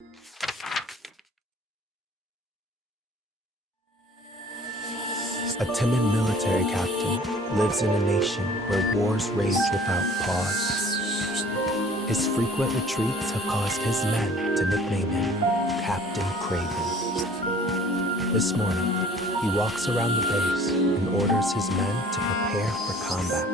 A timid military captain lives in a nation where wars rage without pause. His frequent retreats have caused his men to nickname him Captain Craven. This morning, he walks around the base and orders his men to prepare for combat.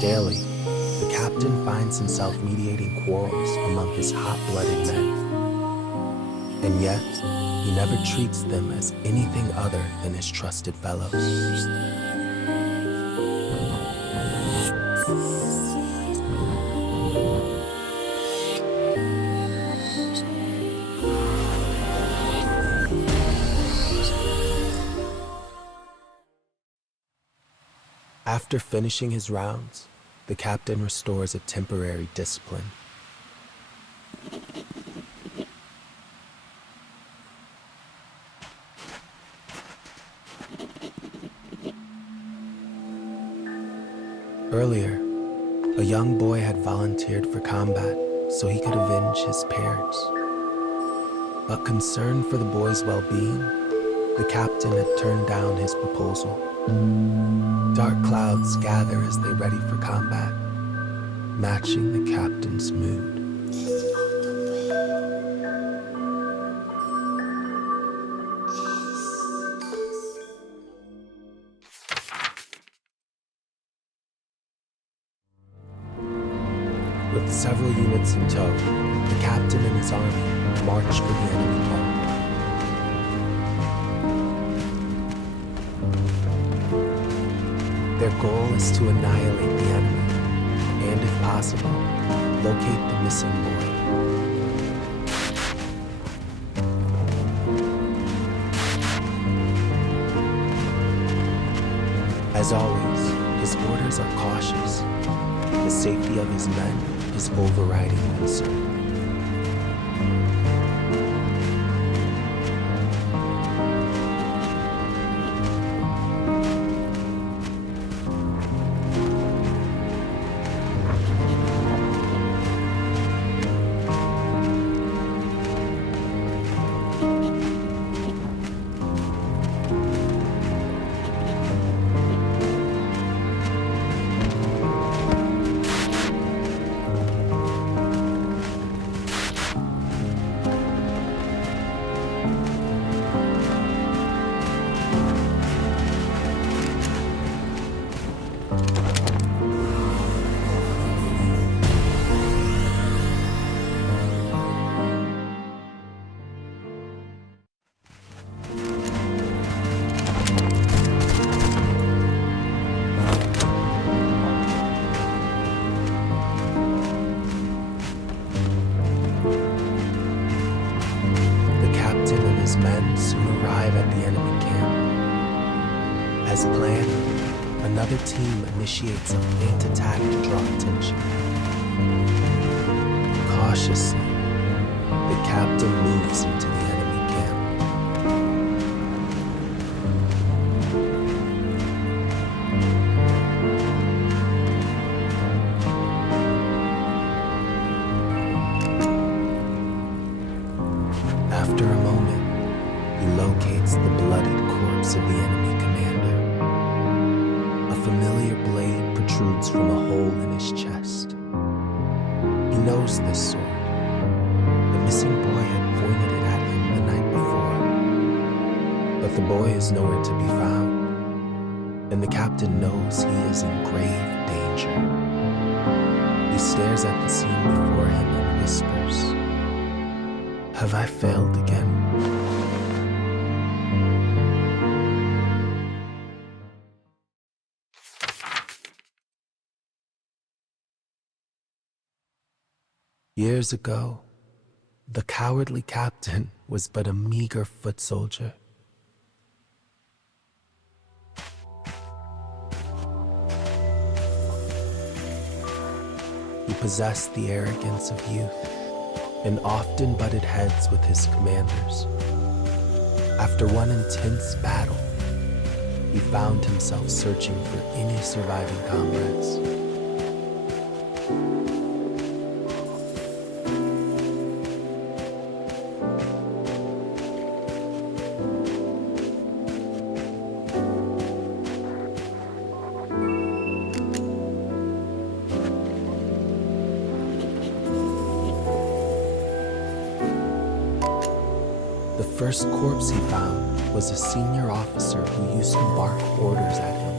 Daily, the captain finds himself mediating quarrels among his hot-blooded men. And yet, he never treats them as anything other than his trusted fellows. After finishing his rounds, the captain restores a temporary discipline. Earlier, a young boy had volunteered for combat so he could avenge his parents. But concerned for the boy's well-being, the captain had turned down his proposal. Dark clouds gather as they ready for combat, matching the captain's mood. With several units in tow, the captain and his army march for the enemy camp. Their goal is to annihilate the enemy, and if possible, locate the missing boy. As always, his orders are cautious. The safety of his men is overriding concern. His men soon arrive at the enemy camp. As planned, another team initiates a feint attack to draw attention. Cautiously, the captain moves into the enemy camp. After a moment, he locates the bloodied corpse of the enemy commander. A familiar blade protrudes from a hole in his chest. He knows this sword. The missing boy had pointed it at him the night before. But the boy is nowhere to be found, and the captain knows he is in grave danger. He stares at the scene before him and whispers, "Have I failed again?" Years ago, the cowardly captain was but a meager foot soldier. He possessed the arrogance of youth and often butted heads with his commanders. After one intense battle, he found himself searching for any surviving comrades. The first corpse he found was a senior officer who used to bark orders at him.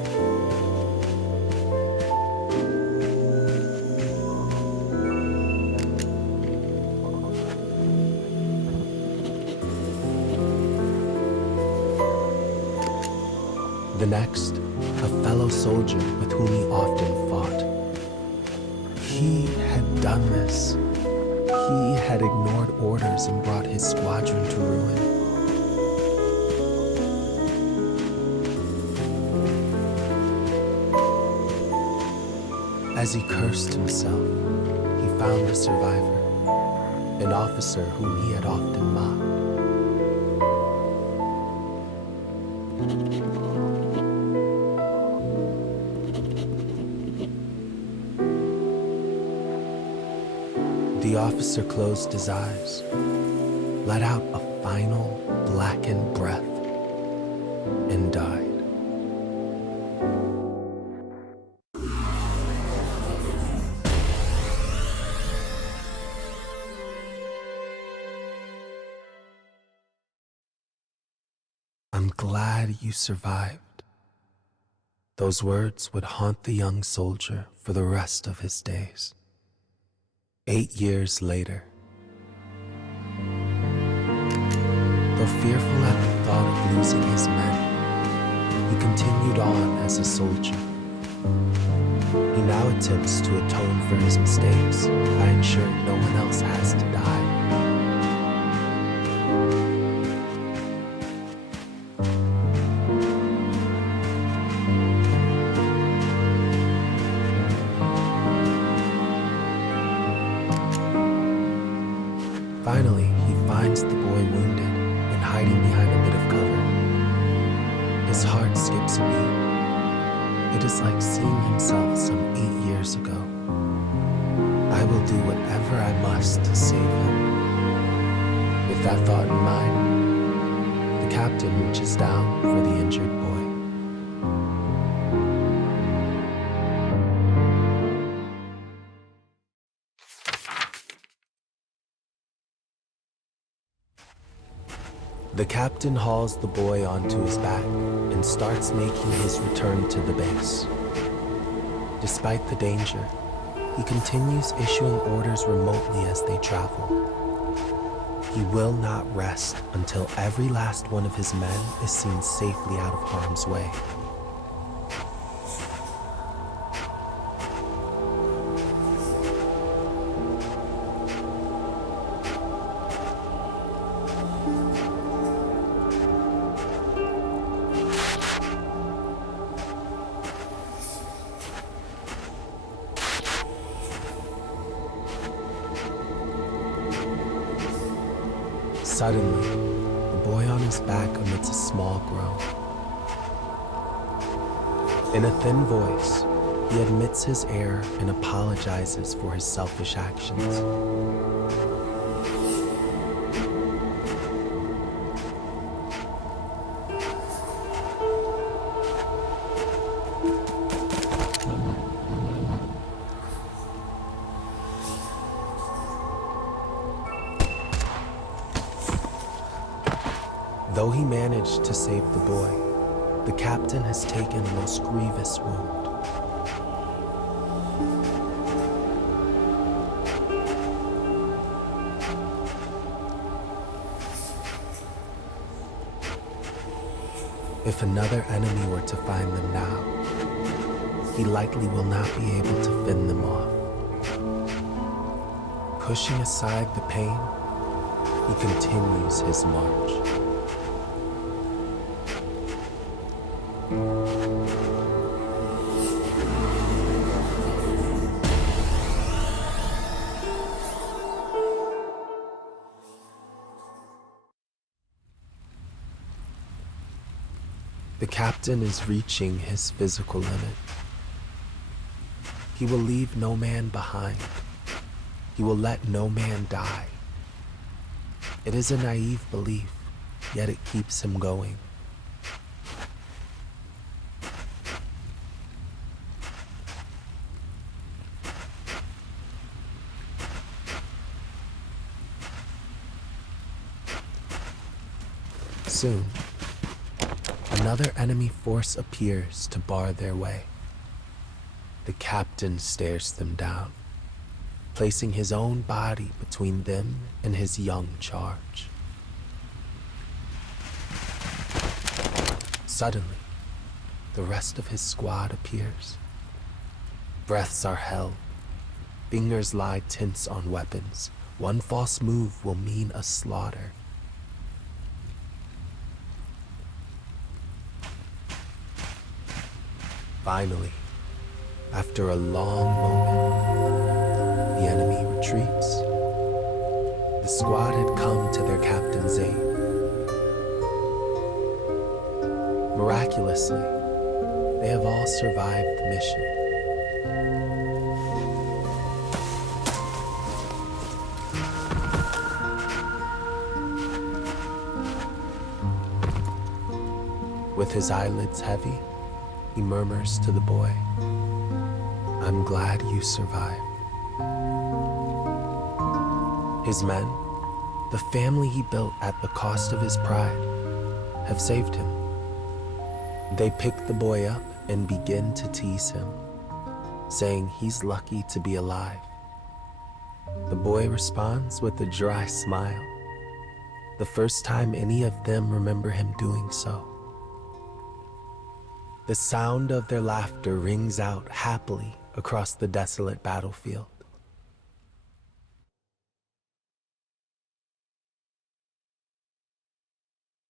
The next, a fellow soldier with whom he often fought. He had done this. He had ignored orders and brought his squadron to ruin. As he cursed himself, he found a survivor, an officer whom he had often mocked. The officer closed his eyes, let out a final blackened breath, and died. "I'm glad you survived." Those words would haunt the young soldier for the rest of his days. 8 years later, though fearful at the thought of losing his men, he continued on as a soldier. He now attempts to atone for his mistakes by ensuring no one else has to die. Finally, he finds the boy wounded and hiding behind a bit of cover. His heart skips a beat. It is like seeing himself some 8 years ago. I will do whatever I must to save him. With that thought in mind, the captain reaches down for the injured boy. The captain hauls the boy onto his back and starts making his return to the base. Despite the danger, he continues issuing orders remotely as they travel. He will not rest until every last one of his men is seen safely out of harm's way. Suddenly, the boy on his back emits a small groan. In a thin voice, he admits his error and apologizes for his selfish actions. Though he managed to save the boy, the captain has taken a most grievous wound. If another enemy were to find them now, he likely will not be able to fend them off. Pushing aside the pain, he continues his march. The captain is reaching his physical limit. He will leave no man behind. He will let no man die. It is a naive belief, yet it keeps him going. Soon, another enemy force appears to bar their way. The captain stares them down, placing his own body between them and his young charge. Suddenly, the rest of his squad appears. Breaths are held. Fingers lie tense on weapons. One false move will mean a slaughter. Finally, after a long moment, the enemy retreats. The squad had come to their captain's aid. Miraculously, they have all survived the mission. With his eyelids heavy, he murmurs to the boy, "I'm glad you survived." His men, the family he built at the cost of his pride, have saved him. They pick the boy up and begin to tease him, saying he's lucky to be alive. The boy responds with a dry smile, the first time any of them remember him doing so. The sound of their laughter rings out happily across the desolate battlefield.